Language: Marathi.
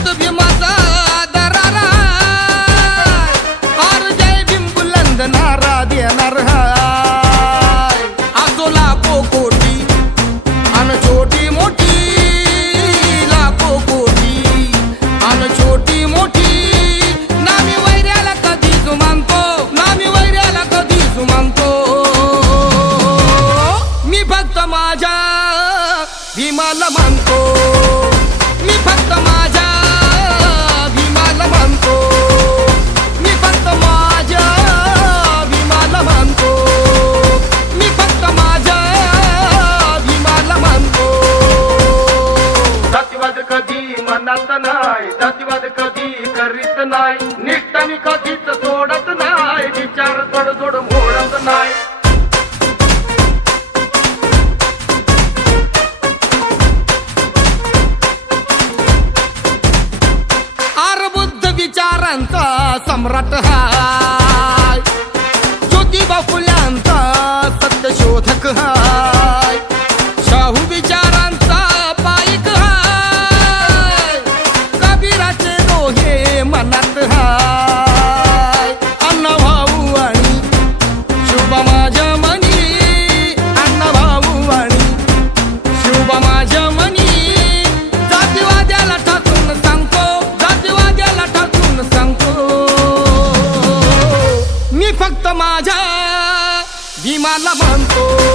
हातात भीमाचा दरारा, आर जय भीम बुलंद नारा देणार हाय. असो लाखो कोटी अन छोटी मोठी, लाखो कोटी अन छोटी मोठी, नामी वैऱ्याला कधी जुमानतो, नामी वैऱ्याला कधी जुमानतो. मी फक्त माझ्या भीमाला मानतो, मी फक्त माझ्या भीमाला मानतो, मी फक्त माझ्या भीमाला मानतो, मी फक्त माझ्या भीमाला मानतो. जातीवाद कधी मनात नाही, जातीवाद कधी करीत नाही, निष्ठा मी कधीच सोडत नाही, विचार तडजोड मोडत नाही. आर बुद्ध विचारांचा सम्राट हाय, ज्योतिबा फुल्यांचा सत्यशोधक हाय, शाहू विचारांचा पाईक हाय, कबीराचे दोहे मनात हाय. अण्णाभाऊ आणि शुभा माझ्या मनी, अण्णाभाऊ आणि शुभा माझ्या मनी, जातीवाद्याला ठाकून सांगतो, जातीवाद्याला ठाकून सांगतो. मी फक्त माझ्या भीमाला मानतो.